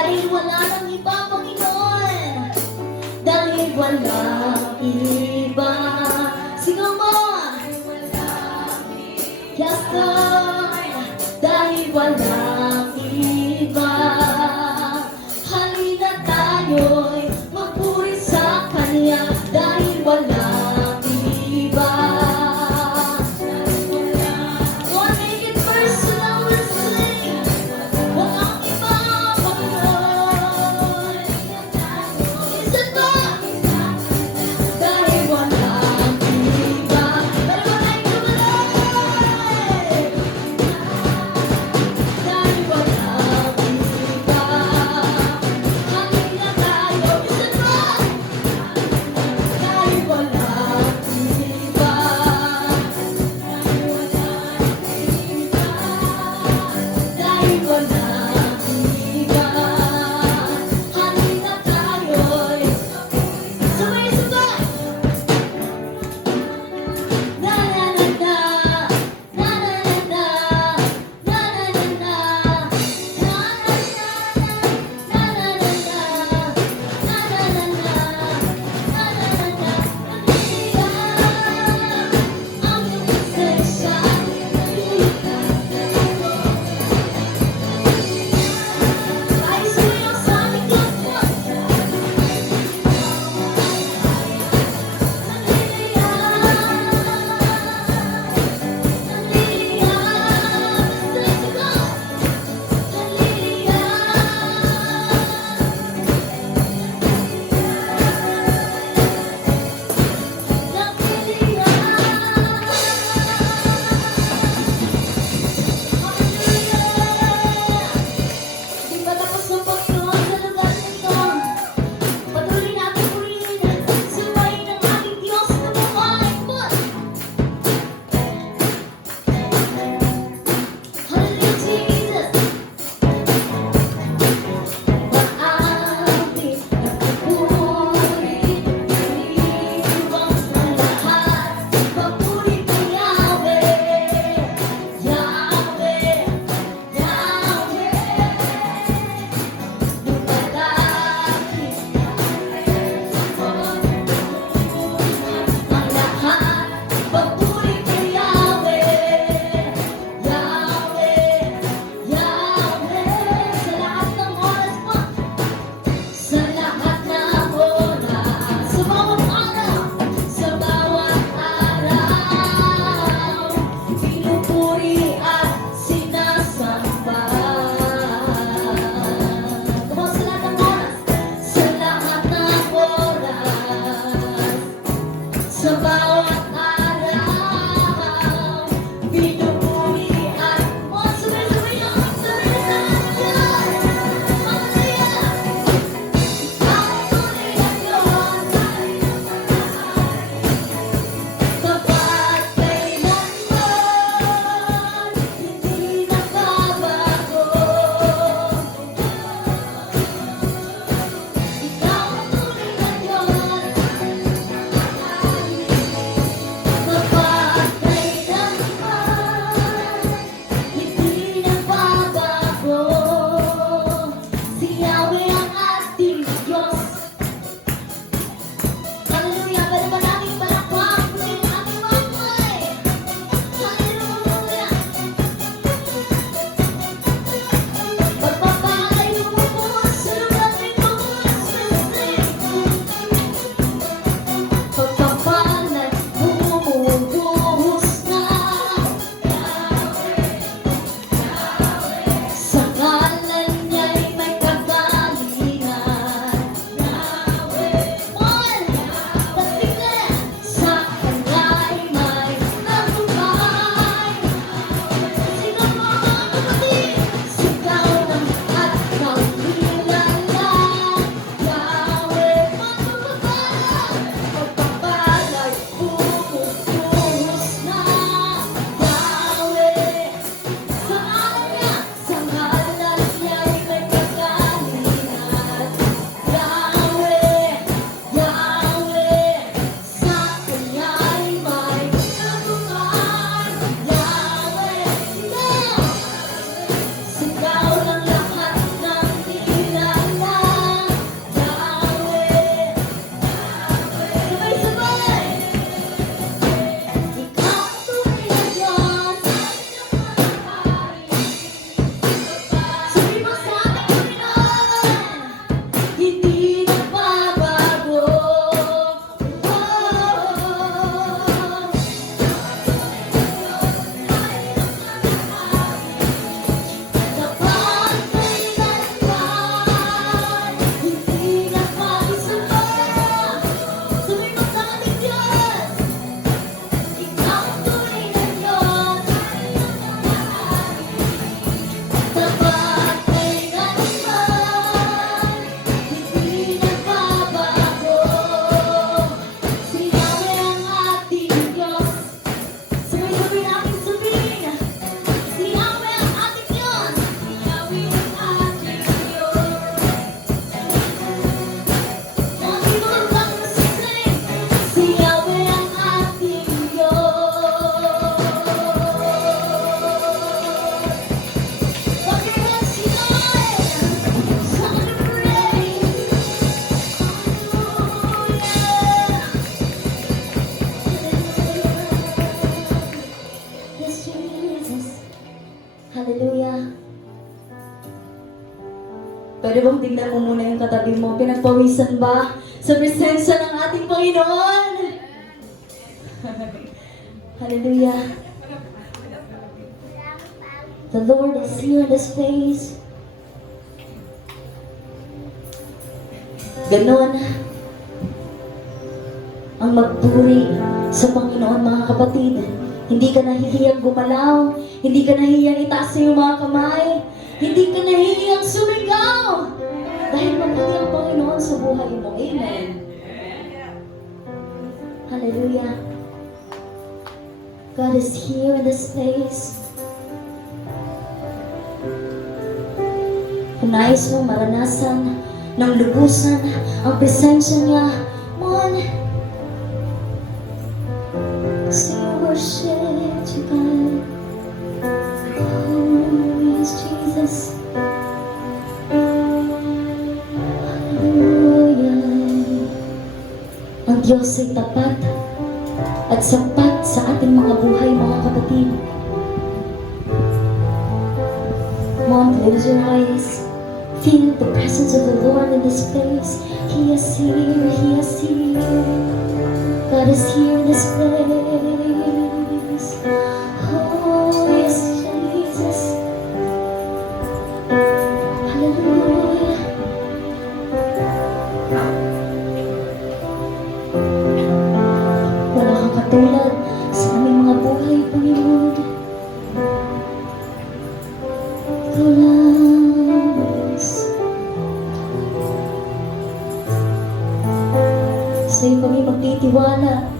Dahil wala nang iba, Panginoon. Dahil walang iba. Sigaw mo! Yes, Lord. Dahil walang iba. Halina tayo'y magpuri sa Kanya. Dahil walang iba. Lord, make it personal, we'll sing. Walang iba, Panginoon. Isa pa! Dahil walang iba. Pero walang tuloy! Dahil walang iba. Halina tayo Pwede bang tingnan mo muna yung katabi mo? Pinagpawisan ba sa presensya ng ating Panginoon? Hallelujah. The Lord is here in this place. Ganon ang magpuri sa Panginoon, mga kapatid. Hindi ka nahihiyang gumalaw, hindi ka nahihiyang itaas sa iyong mga kamay, hindi ka nahihiyang sumigaw, dahil mabuti ang Panginoon sa buhay mo. Amen. Hallelujah. God is here in this place. Kung nais mo maranasan ng lubusan ang presensya niya, mon, sing worship to God. Oh, yes, Jesus. Hallelujah. Ang Diyos ay tapat at sapat sa ating mga buhay, mga kapatid. Come on, close your eyes. Feel the presence of the Lord in this place. He is here, He is here. God is here in this place. Oh, yes, Jesus. Hallelujah. Wala kang katulad sa aming mga buhay, Panginoon. Ikaw lang. Sa'yo kami magtitiwala.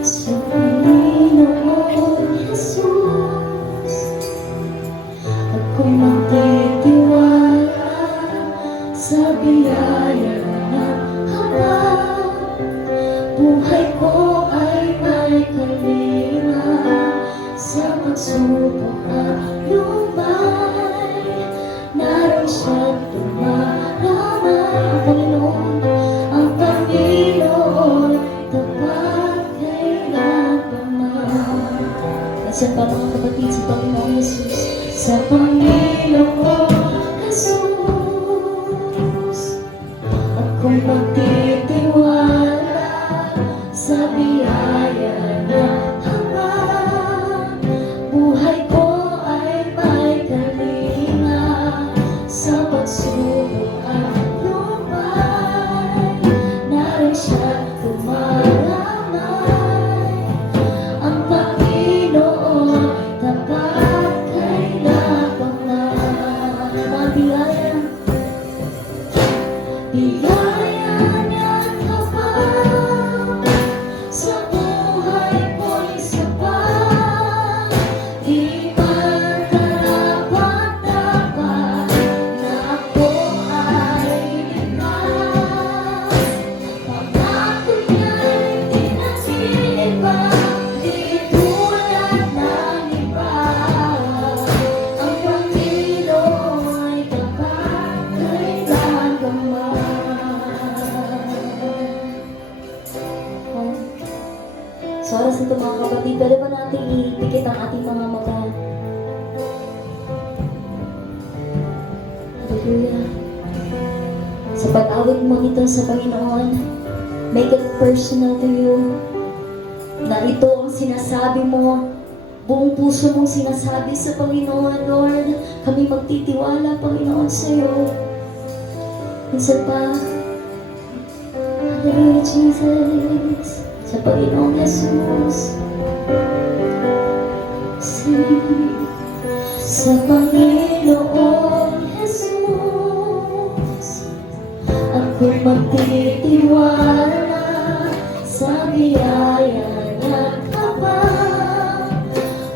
Sa Panginoon Jesus, ako'y magtitiwala sa biyaya ng Ama. Buhay ko ay may kalinga sa pagsubok at lumay. Naroon siya't dumaramay. Ang Panginoon, ang Panginoon, tapat kailan pa man. Kasi pa mga kapatid, sa Panginoon Jesus, sa Panginoon Jesus, ako'y magtitiwala sa biyaya niya. Ama, buhay ko ay may kalinga sa pagsubok at lumay. Naroon siya't dumaramay. Ang Panginoon, tapat kailan pa man. Mga biyaya, biyaya niya tapat sa buhay ko'y sapat. Di man karapat-dapat na ako ay ligtas. Pangako niya'y di nag-iiba, di tulad ng iba. Ang Panginoon ay tapat kailan pa man. Sa oras nito, mga kapatid, pwede ba natin ipikit ang ating mga mata? Hallelujah. Sa pag-awit mo nito sa Panginoon, make it personal to you, na ito ang sinasabi mo, buong puso mong sinasabi sa Panginoon. Lord, kami magtitiwala, Panginoon, sa iyo. Minsan pa, hallelujah, Jesus, sa Panginoong Jesus. Sing, sa Panginoong Jesus, ako'y magtitiwala sa biyaya niya. Ama,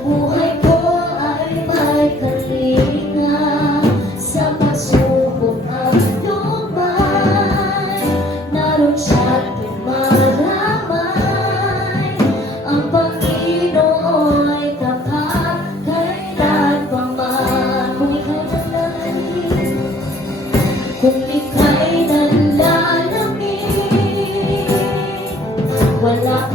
buhay ko ay may kalinga sa pagsubok at lumay. Naroon siya't dumaramay. Ang Panginoon ay tapat kailan pa man. Kung ika'y nanlalamig, wala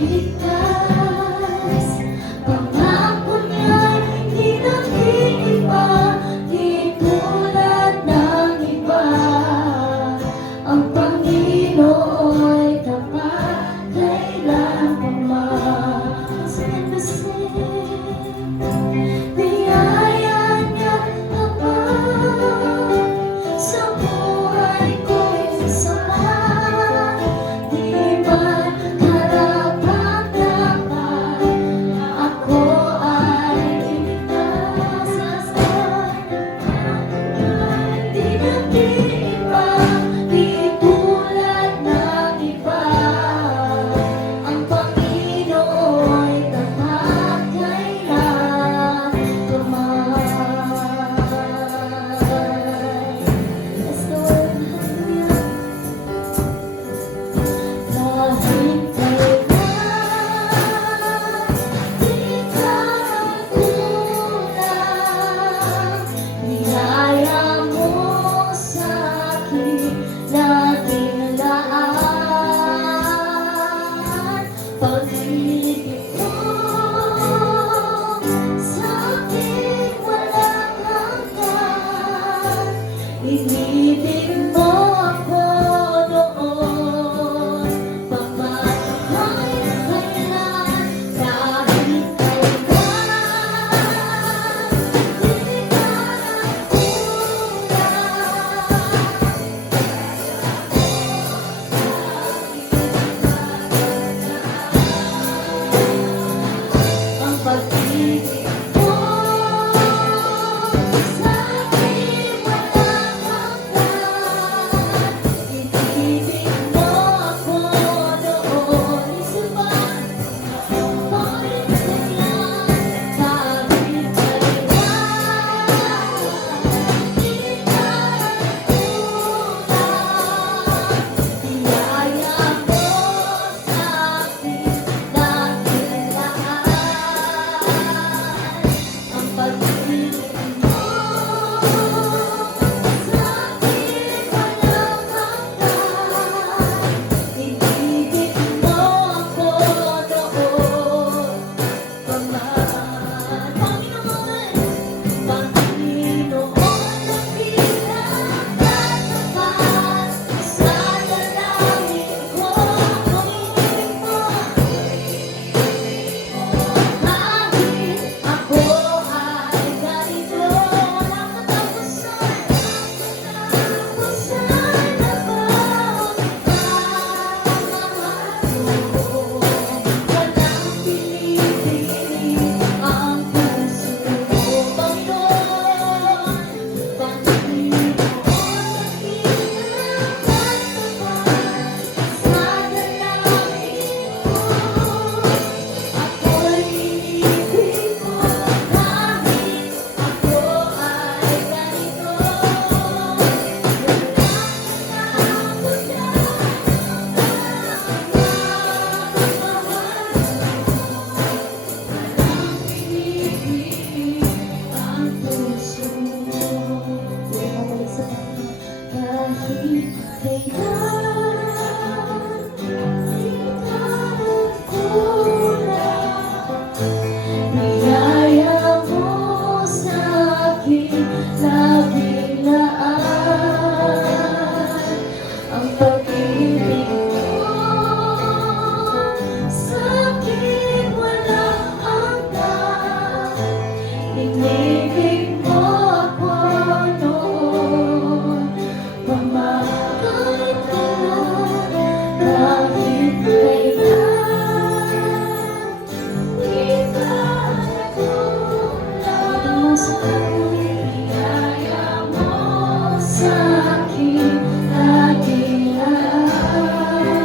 iligtas. Pangako niya'y di nag-iiba, di tulad ng iba. Ang Panginoo'y tapat, kailan pa man. Biyaya niya tapat, sa buhay ko'y sama. Di man karapat-dapat, ako ay iligtas. Di nag-iiba, di tulad ng iba. Ang Panginoo'y tapat, kailan pa man. Yes, Lord, hallelujah. Kahit kailan, di ka kulang. Niyaya mo sa'kin laging laan. Pag-ibig mo sa'kin walang hanggan. Inibig mo ako noon pa man. Kahit kailan, kahit kailan, di ka nagkulang. Ang pag-ibig mo sa'kin walang hanggan. Inibig mo ako noon. Isa pa, kahit kailan, kahit kailan, di ka nagkulang. Niyaya mo sa'kin laging laan. Ang pag-ibig mo sa'kin walang hanggan. Inibig mo ako noon pa man. Panginoon, nakilang at tapat sa dalangin ko. Panginoon mo, kahit ako ay ganito, walang katapusan, katapusan na pagmamahal mo. Walang pinipili ang puso ko, Panginoon. Panginoon, nakilang at tapat sa dalangin ko. Ako'y inibig mo kahit ako ay ganito. Walang pinipili ang puso mo. Kahit kailan, di ka nagkulang. Niyaya mo sa'kin laging laan. Ang pag-ibig mo sa'kin walang hanggan. Inibig mo ako noon pa man. Kahit kailan, kahit kailan, di ka nagkulang. Niyaya mo sa'kin laging laan.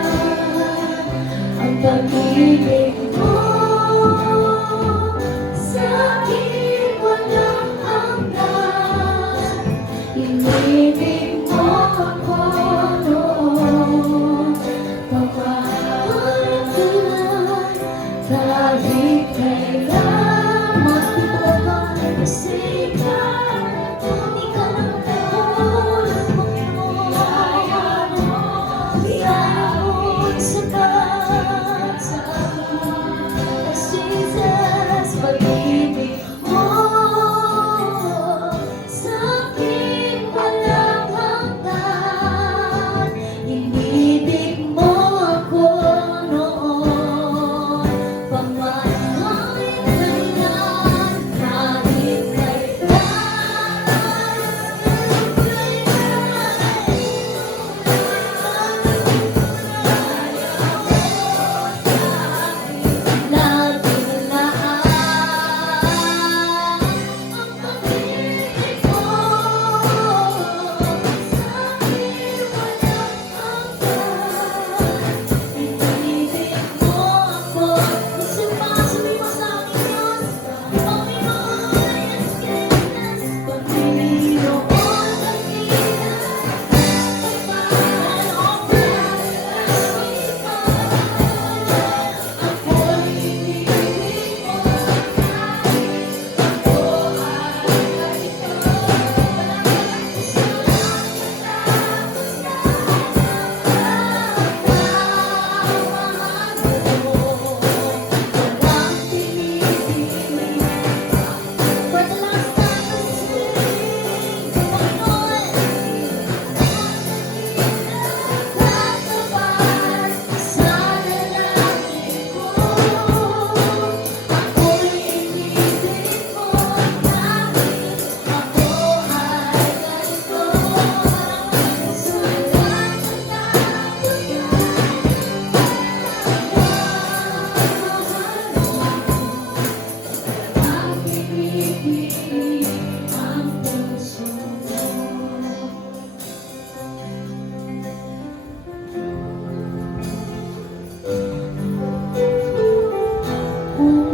Ang pag-ibig mo sa'kin walang hanggan. Inibig mo ako noon pa man. Kahit kailan, magpapabalik sa'yo. Di ka nagkulang, Panginoon. Biyaya mo'y sapat sa akin.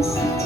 6.